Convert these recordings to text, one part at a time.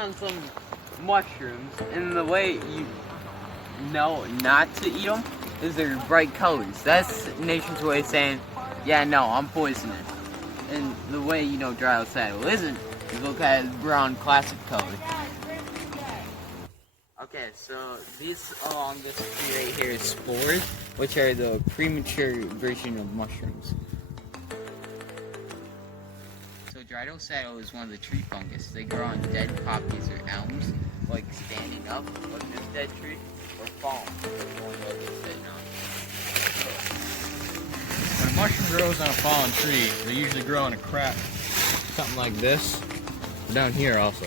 found some mushrooms, and the way you know not to eat them is they're bright colors. That's nature's way of saying, yeah, no, I'm poisonous. And the way you know dry saddle isn't is look at its brown classic color. Okay, so these along this tree right here is spores, which are the premature version of mushrooms. So saddle is one of the tree fungus. They grow on dead poppies or elms, like standing up, like this dead tree, or fallen, like one that is dead now. When a mushroom grows on a fallen tree, they usually grow in a crack, something like this, or down here also.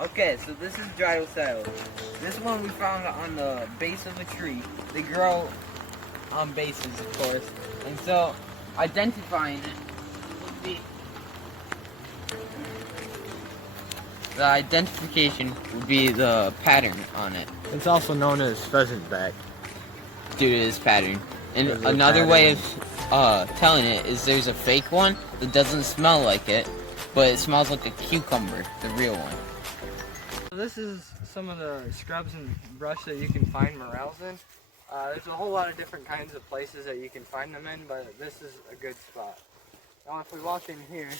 Okay, so this is saddle. This one we found on the base of a tree. They grow on bases, of course, and so identifying it would be the pattern on it. It's also known as pheasant back. Due to this pattern. And another way of telling it is there's a fake one that doesn't smell like it, but it smells like a cucumber, the real one. So this is some of the scrubs and brush that you can find morels in. There's a whole lot of different kinds of places that you can find them in, but this is a good spot. Now if we walk in here,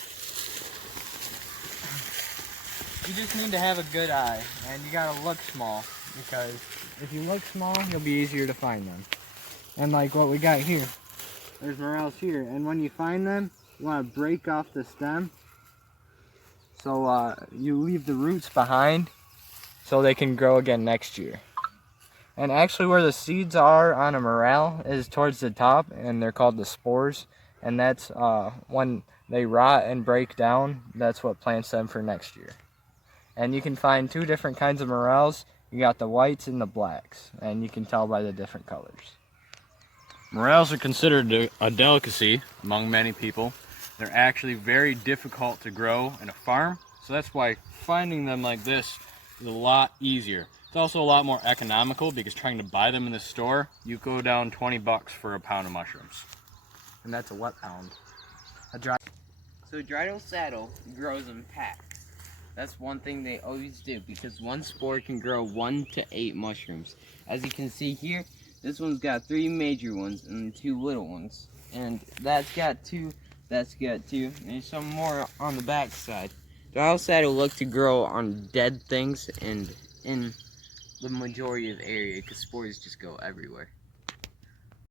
you just need to have a good eye, and you gotta look small, because if you look small, you'll be easier to find them. And like what we got here, there's morels here, and when you find them, you want to break off the stem, so you leave the roots behind, so they can grow again next year. And actually where the seeds are on a morel is towards the top, and they're called the spores, and that's when they rot and break down, that's what plants them for next year. And you can find two different kinds of morels. You got the whites and the blacks, and you can tell by the different colors. Morels are considered a delicacy among many people. They're actually very difficult to grow in a farm, so that's why finding them like this is a lot easier. It's also a lot more economical because trying to buy them in the store, you go down 20 bucks for a pound of mushrooms. And that's a what pound? So saddle grows in packs. That's one thing they always do, because one spore can grow 1 to 8 mushrooms. As you can see here, this one's got 3 major ones and 2 little ones. And that's got 2, that's got 2, and there's some more on the back side. Saddle look to grow on dead things and in the majority of the area, because spores just go everywhere.